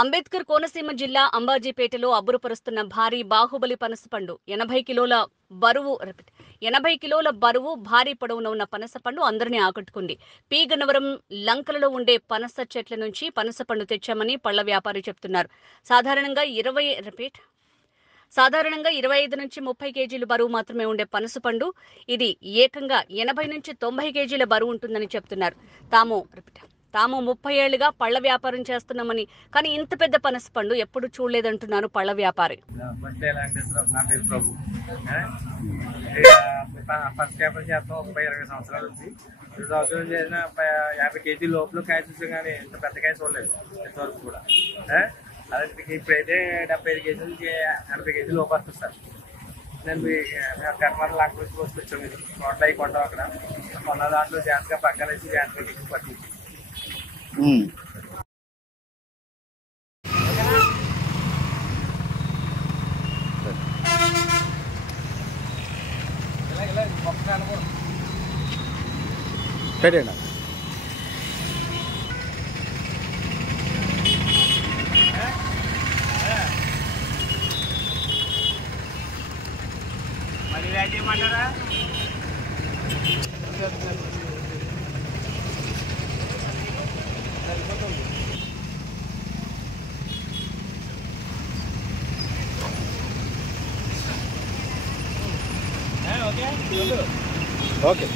అంబేద్కర్ కోనసీమ జిల్లా అంబాజీపేటలో అబ్బురపరుస్తున్న భారీ బాహుబలి పనసపండు 80 కిలోల బరువు భారీ పొడవున ఉన్న పనసపండు అందరినీ ఆకట్టుకుంది. పి గన్నవరం లంకలలో ఉండే పనస చెట్ల నుంచి పనసపండు తెచ్చామని పళ్ల వ్యాపారి చెప్తున్నారు. సాధారణంగా 25 నుంచి 30 కేజీల బరువు మాత్రమే ఉండే పనసపండు ఇది ఏకంగా 80 నుంచి 90 కేజీల బరువు ఉంటుందని చెప్తున్నారు. తాము 30 ఏళ్లుగా పళ్ల వ్యాపారం చేస్తున్నామని, కానీ ఇంత పెద్ద పనసపండు ఎప్పుడు చూడలేదంటున్నారు పళ్ల వ్యాపారి. ఫస్ట్ వ్యాపారం చేస్తాం 30-20 సంవత్సరాల నుంచి. 2 సంవత్సరాలు చేసిన 50 కేజీ లోపల కాయ చూసాం, కానీ ఇంత పెద్ద కాయ చూడలేదు ఇంతవరకు కూడా. అదే ఇప్పుడైతే 75 కేజీల నుంచి 80 కేజీలు లోపు వస్తుంది సార్. నేను కర్మాల లాక్ వచ్చి వచ్చాము. ఇది తోటలు అవి కొంటాం. అక్కడ కొన్న దాంట్లో జాగ్రత్తగా పక్కన వేసి జాగ్రత్తగా పట్టించి పెట్టండి. మళ్ళీ రైట్ చేయమంటారా? ఓకే.